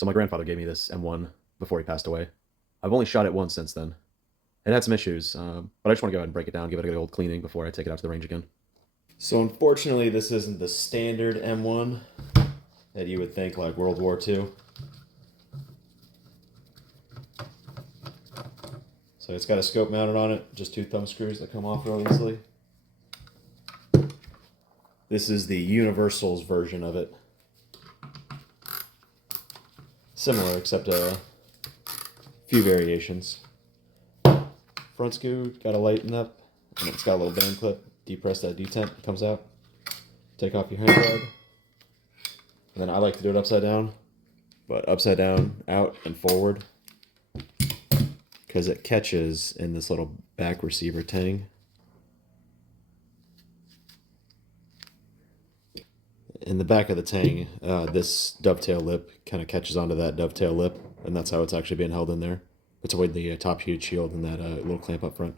So my grandfather gave me this M1 before he passed away. I've only shot it once since then. It had some issues, but I just want to go ahead and break it down, give it a good old cleaning before I take it out to the range again. So unfortunately, this isn't the standard M1 that you would think like World War II. So it's got a scope mounted on it, just 2 thumb screws that come off real easily. This is the Universal's version of it. Similar, except a few variations. Front screw, got to lighten up, and it's got a little band clip. Depress that detent, it comes out. Take off your hand guard. And then I like to do it upside down, but upside down, out, and forward, because it catches in this little back receiver tang. In the back of the tang, this dovetail lip kind of catches onto that dovetail lip, and that's how it's actually being held in there. It's avoid the top heated shield and that little clamp up front.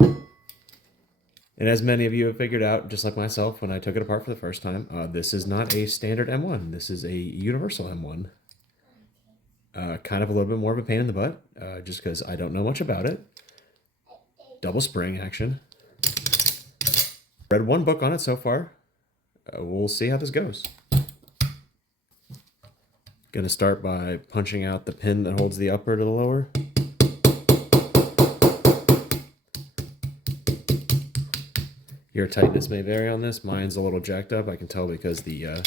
And as many of you have figured out, just like myself, when I took it apart for the first time, this is not a standard M1. This is a universal M1. Kind of a little bit more of a pain in the butt, just because I don't know much about it. Double spring action. Read 1 book on it so far. We'll see how this goes. Gonna start by punching out the pin that holds the upper to the lower. Your tightness may vary on this. Mine's a little jacked up. I can tell because the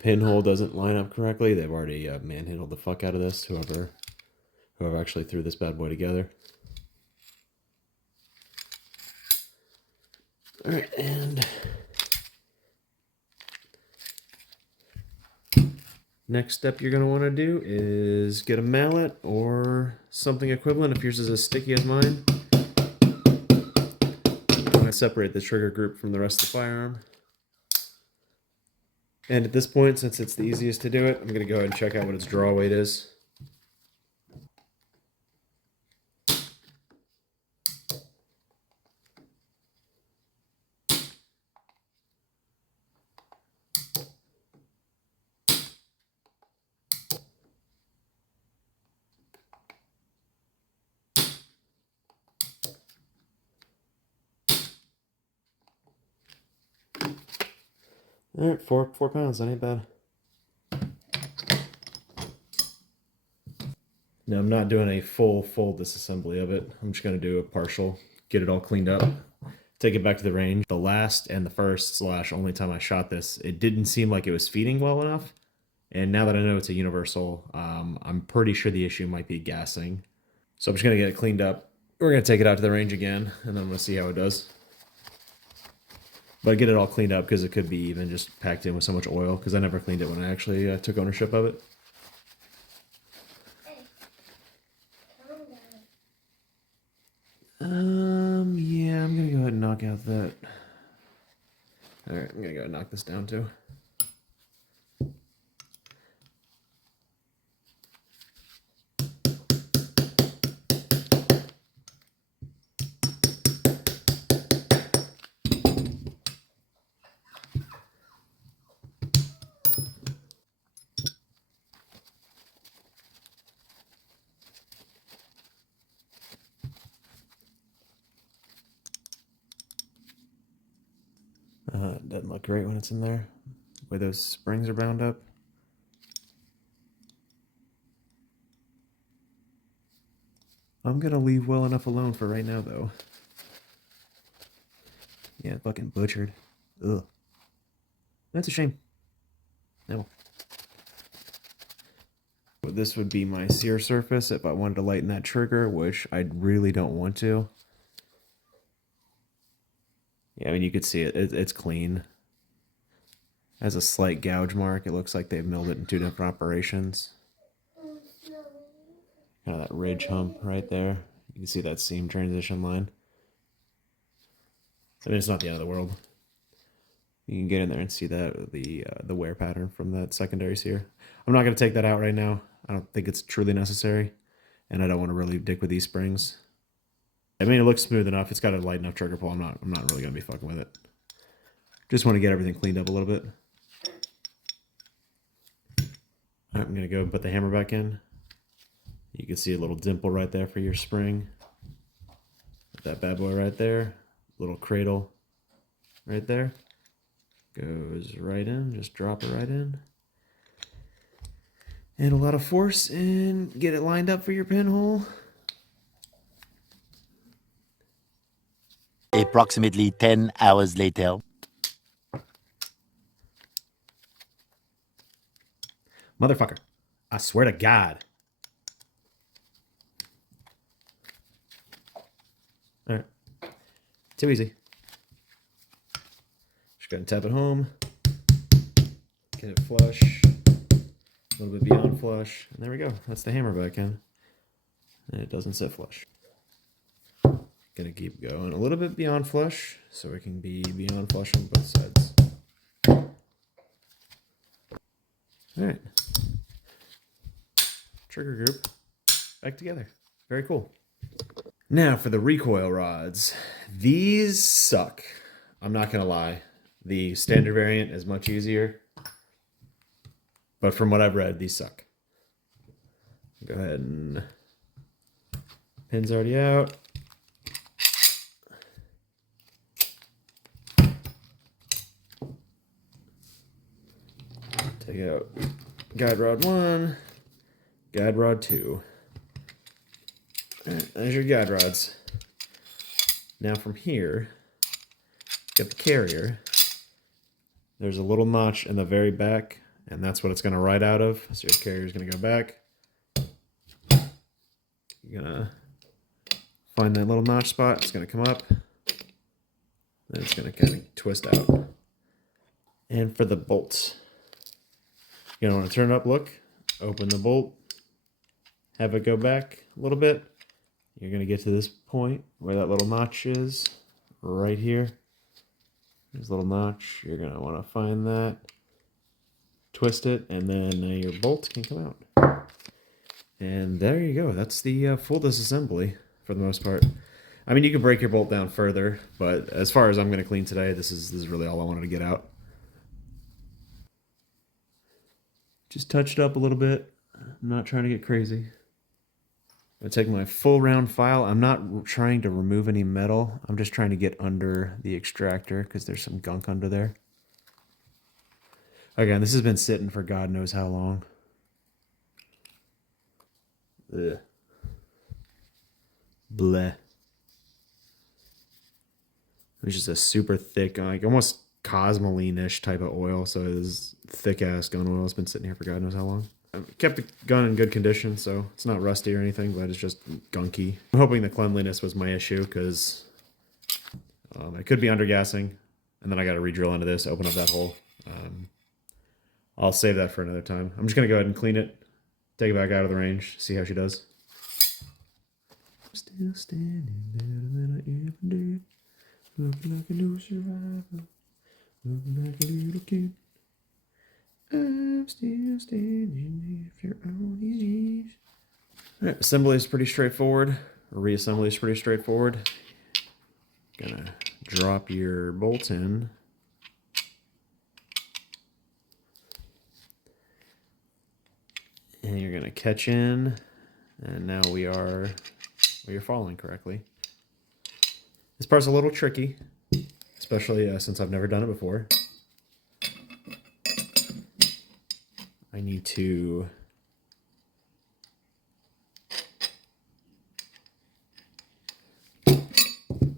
pinhole doesn't line up correctly. They've already manhandled the fuck out of this. Whoever actually threw this bad boy together. All right, and next step you're going to want to do is get a mallet or something equivalent if yours is as sticky as mine. I'm going to separate the trigger group from the rest of the firearm. And at this point, since it's the easiest to do it, I'm going to go ahead and check out what its draw weight is. All right, 4 pounds, that ain't bad. Now I'm not doing a full disassembly of it. I'm just gonna do a partial, get it all cleaned up, take it back to the range. The last and the first / only time I shot this, it didn't seem like it was feeding well enough. And now that I know it's a universal, I'm pretty sure the issue might be gassing. So I'm just gonna get it cleaned up. We're gonna take it out to the range again, and then I'm gonna see how it does. But get it all cleaned up because it could be even just packed in with so much oil because I never cleaned it when I actually took ownership of it. Yeah, I'm gonna go ahead and knock out that. All right, I'm gonna go ahead and knock this down too. It doesn't look great when it's in there, the way those springs are bound up. I'm gonna leave well enough alone for right now, though. Yeah, fucking butchered. Ugh. That's a shame. No. But this would be my sear surface if I wanted to lighten that trigger, which I really don't want to. Yeah, I mean, you could see it. It's clean. Has a slight gouge mark. It looks like they've milled it in 2 different operations. Kind of that ridge hump right there. You can see that seam transition line. I mean, it's not the end of the world. You can get in there and see that the wear pattern from that secondary sear. I'm not going to take that out right now. I don't think it's truly necessary, and I don't want to really dick with these springs. I mean, it looks smooth enough. It's got a light enough trigger pull. I'm not really going to be fucking with it. Just want to get everything cleaned up a little bit. All right, I'm gonna go put the hammer back in. You can see a little dimple right there for your spring. That bad boy right there. Little cradle right there. Goes right in, just drop it right in. And a lot of force and get it lined up for your pinhole. Approximately 10 hours later. Motherfucker. I swear to God. Alright. Too easy. Just go and tap it home. Get it flush. A little bit beyond flush. And there we go. That's the hammer back in. And it doesn't sit flush. Gonna keep going a little bit beyond flush so it can be beyond flush on both sides. Alright. Trigger group back together. Very cool. Now for the recoil rods. These suck. I'm not gonna lie. The standard variant is much easier. But from what I've read, these suck. Go ahead and... Pin's already out. Take out guide rod 1, guide rod 2. Alright, there's your guide rods. Now from here, get the carrier. There's a little notch in the very back, and that's what it's going to ride out of. So your carrier's going to go back. You're going to find that little notch spot. It's going to come up. Then it's going to kind of twist out. And for the bolts, you're going to want to turn it up, look, open the bolt, have it go back a little bit. You're going to get to this point where that little notch is, right here. There's a little notch. You're going to want to find that, twist it, and then your bolt can come out. And there you go. That's the full disassembly for the most part. I mean, you can break your bolt down further, but as far as I'm going to clean today, this is really all I wanted to get out. Just touched up a little bit. I'm not trying to get crazy. I'm going to take my full round file. I'm not trying to remove any metal. I'm just trying to get under the extractor because there's some gunk under there. Again, this has been sitting for God knows how long. Ugh. Bleh. It's just a super thick, like almost Cosmoline-ish type of oil. So this thick ass gun oil has been sitting here for God knows how long. I kept the gun in good condition, so it's not rusty or anything, but it's just gunky. I'm hoping the cleanliness was my issue because it could be undergassing, and then I got to re-drill into this, open up that hole. I'll save that for another time. I'm just gonna go ahead and clean it, take it back out of the range, see how she does. Still standing better than I ever did. Looking like a new survivor. Looking like a little kid. I'm still standing after all these years. Alright, assembly is pretty straightforward. Reassembly is pretty straightforward. Gonna drop your bolts in. And you're gonna catch in. And now you're following correctly. This part's a little tricky, especially since I've never done it before. I need to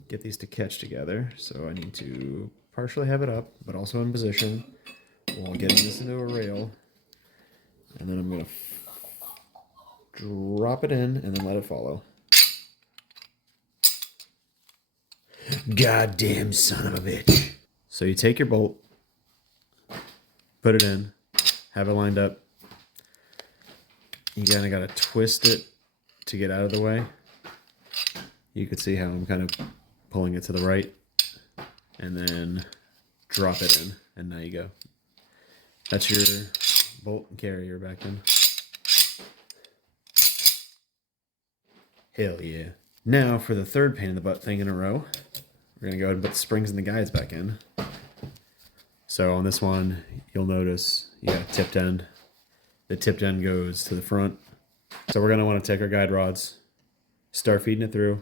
get these to catch together, so I need to partially have it up, but also in position while getting this into a rail. And then I'm going to drop it in and then let it follow. Goddamn son of a bitch. So you take your bolt, put it in, have it lined up. You kind of got to twist it to get out of the way. You can see how I'm kind of pulling it to the right. And then drop it in. And now you go. That's your bolt and carrier back in. Hell yeah. Now for the third pain in the butt thing in a row. We're going to go ahead and put the springs and the guides back in. So on this one, you'll notice you got a tipped end. the tipped end goes to the front. So we're going to want to take our guide rods, start feeding it through,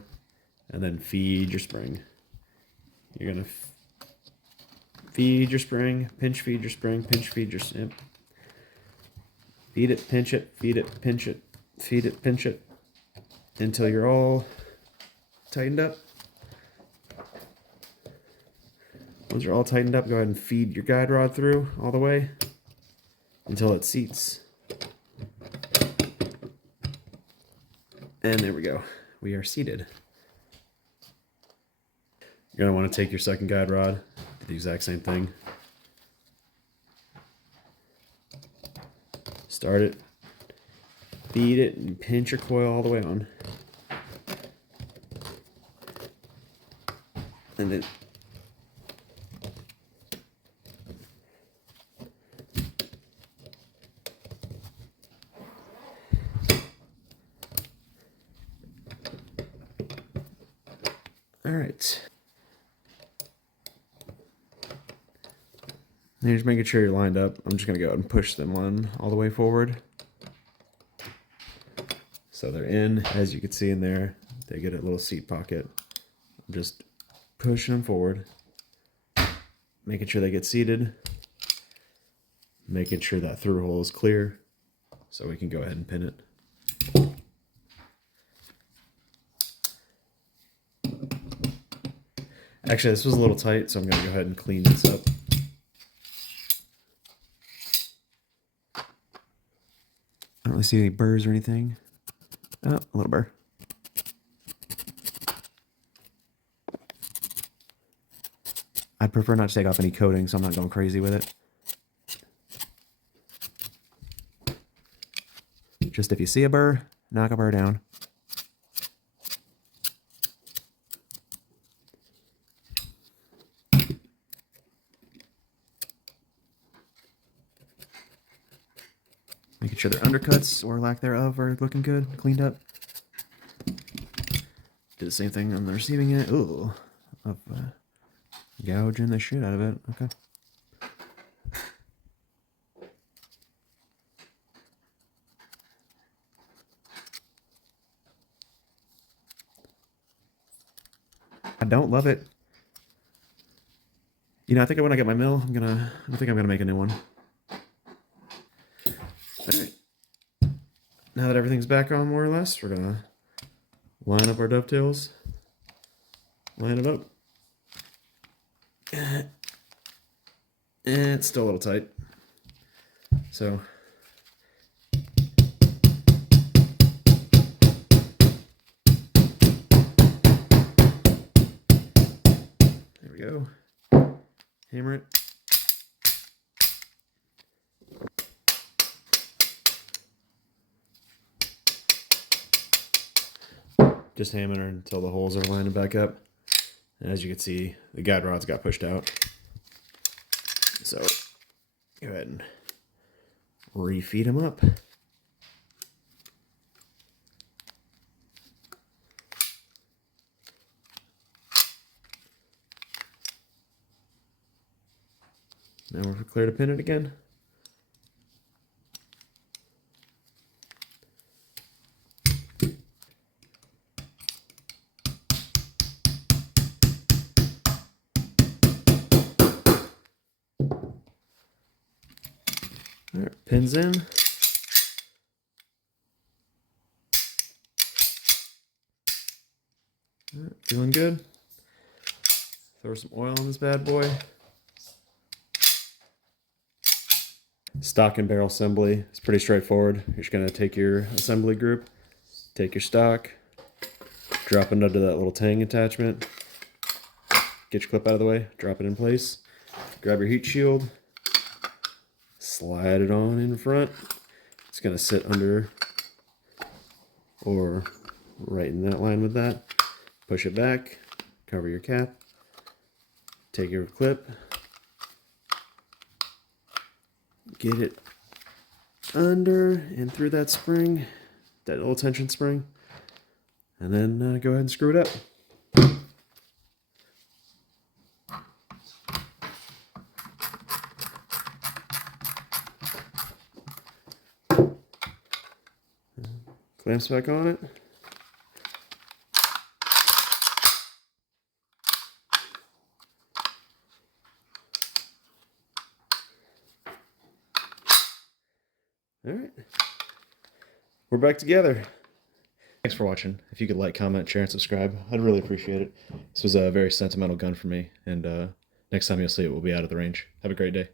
and then feed your spring. You're going to feed your spring, pinch feed your spring, pinch feed your snip. Feed it, pinch it, feed it, pinch it, feed it, pinch it, until you're all tightened up. Once you're all tightened up, go ahead and feed your guide rod through all the way until it seats. And there we go. We are seated. You're going to want to take your second guide rod, do the exact same thing. Start it, feed it, and pinch your coil all the way on. And then all right. Now just making sure you're lined up. I'm just gonna go ahead and push them on all the way forward. So they're in, as you can see in there, they get a little seat pocket. I'm just pushing them forward, making sure they get seated, making sure that through hole is clear, so we can go ahead and pin it. Actually, this was a little tight, so I'm gonna go ahead and clean this up. I don't really see any burrs or anything. Oh, a little burr. I'd prefer not to take off any coating, so I'm not going crazy with it. Just if you see a burr, knock a burr down. Making sure their undercuts or lack thereof are looking good, cleaned up. Do the same thing on the receiving end. Ooh, gouging the shit out of it. Okay. I don't love it. You know, I think when I get my mill, I think I'm gonna make a new one. Alright. Now that everything's back on more or less, we're gonna line up our dovetails. Line it up. And it's still a little tight. So there we go. Hammer it. Just hammering until the holes are lining back up. And as you can see, the guide rods got pushed out. So go ahead and refeed them up. Now we're clear to pin it again. All right, pins in. All right, feeling good. Throw some oil on this bad boy. Stock and barrel assembly is pretty straightforward. You're just going to take your assembly group, take your stock, drop it under that little tang attachment, get your clip out of the way, drop it in place, grab your heat shield, slide it on in front. It's going to sit under or right in that line with that. Push it back, cover your cap, take your clip, get it under and through that spring, that little tension spring, and then go ahead and screw it up. Clamps back on it. All right. We're back together. Thanks for watching. If you could like, comment, share, and subscribe, I'd really appreciate it. This was a very sentimental gun for me, and next time you'll see it, we'll be out of the range. Have a great day.